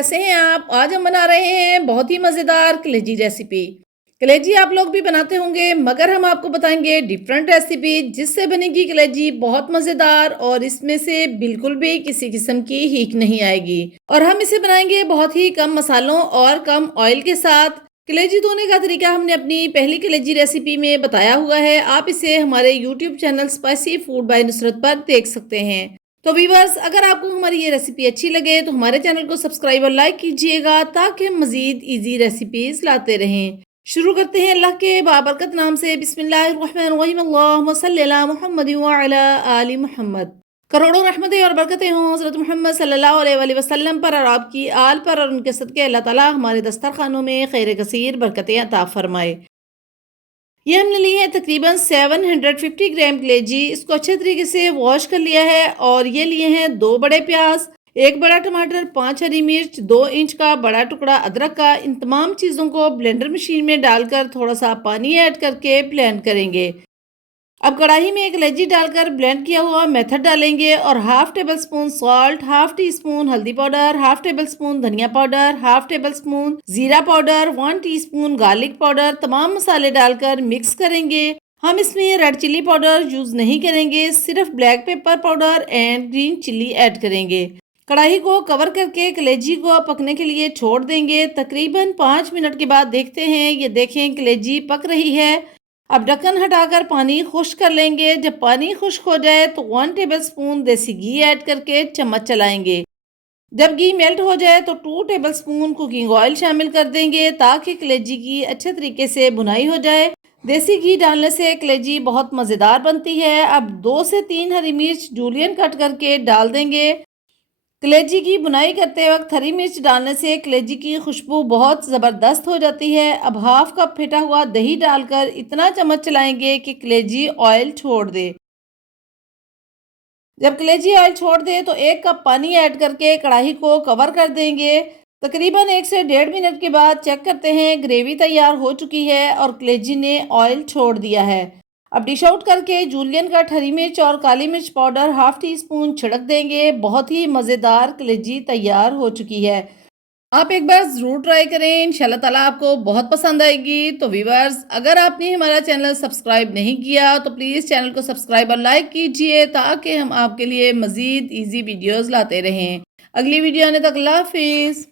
कैसे हैं आप? आज हम बना रहे हैं बहुत ही मज़ेदार कलेजी रेसिपी। कलेजी आप लोग भी बनाते होंगे मगर हम आपको बताएंगे डिफरेंट रेसिपी जिससे बनेगी कलेजी बहुत मज़ेदार और इसमें से बिल्कुल भी किसी किस्म की हीक नहीं आएगी। और हम इसे बनाएंगे बहुत ही कम मसालों और कम ऑयल के साथ। कलेजी धोने का तरीका हमने अपनी पहली कलेजी रेसिपी में बताया हुआ है। आप इसे हमारे YouTube channel spicy food by Nusrat पर देख सकते हैं। तो वीवर्स, अगर आपको हमारी ये रेसिपी अच्छी लगे तो हमारे चैनल को सब्सक्राइब और लाइक कीजिएगा ताकि हम मज़ीद इजी रेसिपीज़ लाते रहें। शुरू करते हैं अल्लाह के बाबरकत नाम से। बिस्मिल्लाहिर्रहमानिर्रहीम। अल्लाहुम्मा सल्ली अला मुहम्मद व अला आलि मुहम्मद। करोड़ों रहमतें और बरकतें हों हज़रत मोहम्मद सल्लल्लाहु अलैहि वसल्लम पर और आपकी आल पर और उनके सदक़े अल्लाह ताला हमारे दस्तरखानों में खैर कसीर बरकतें अता फरमाए। ये हमने ली है तकरीबन 750 ग्राम कलेजी। इसको अच्छे तरीके से वॉश कर लिया है। और ये लिए हैं 2 बड़े प्याज, 1 बड़ा टमाटर, 5 हरी मिर्च, 2 इंच का बड़ा टुकड़ा अदरक का। इन तमाम चीज़ों को ब्लेंडर मशीन में डालकर थोड़ा सा पानी ऐड करके ब्लेंड करेंगे। अब कढ़ाई में एक इलायची डालकर ब्लेंड किया हुआ मेथड डालेंगे और half table spoon salt, half tea spoon हल्दी पाउडर, हाफ टेबल स्पून धनिया पाउडर, हाफ टेबल स्पून जीरा पाउडर, 1 टीस्पून गार्लिक पाउडर, तमाम मसाले डालकर मिक्स करेंगे। हम इसमें रेड चिल्ली पाउडर यूज नहीं करेंगे, सिर्फ black pepper powder and green chilli add करेंगे। कढ़ाई को कवर करके कलेजी को पकने के लिए छोड़ देंगे। तकरीबन 5 मिनट के बाद देखते हैं, ये देखें कलेजी पक रही है। अब ढक्कन हटाकर पानी खुश्क कर लेंगे। जब पानी खुश्क हो जाए तो 1 टेबल स्पून देसी घी ऐड करके चम्मच चलाएंगे। जब घी मेल्ट हो जाए तो 2 टेबल स्पून कुकिंग ऑयल शामिल कर देंगे ताकि कलेजी की अच्छे तरीके से भुनाई हो जाए। देसी घी डालने से कलेजी बहुत मज़ेदार बनती है। अब 2 से 3 हरी मिर्च जूलियन कट करके डाल देंगे। कलेजी की बुनाई करते वक्त हरी मिर्च डालने से कलेजी की खुशबू बहुत ज़बरदस्त हो जाती है। अब हाफ कप फेटा हुआ दही डालकर इतना चम्मच चलाएंगे कि कलेजी ऑयल छोड़ दे। जब कलेजी ऑयल छोड़ दे तो 1 कप पानी ऐड करके कढ़ाई को कवर कर देंगे। तकरीबन 1 से 1.5 मिनट के बाद चेक करते हैं, ग्रेवी तैयार हो चुकी है और कलेजी ने ऑयल छोड़ दिया है। अब डिश आउट करके जूलियन कट हरी मिर्च और काली मिर्च पाउडर हाफ टी स्पून छिड़क देंगे। बहुत ही मज़ेदार कलेजी तैयार हो चुकी है। आप एक बार ज़रूर ट्राई करें, इंशाल्लाह ताला आपको बहुत पसंद आएगी। तो व्यूअर्स, अगर आपने हमारा चैनल सब्सक्राइब नहीं किया तो प्लीज़ चैनल को सब्सक्राइब और लाइक कीजिए ताकि हम आपके लिए मज़ीद ईजी वीडियोज़ लाते रहें। अगली वीडियो आने तक अल्लाह हाफिज़।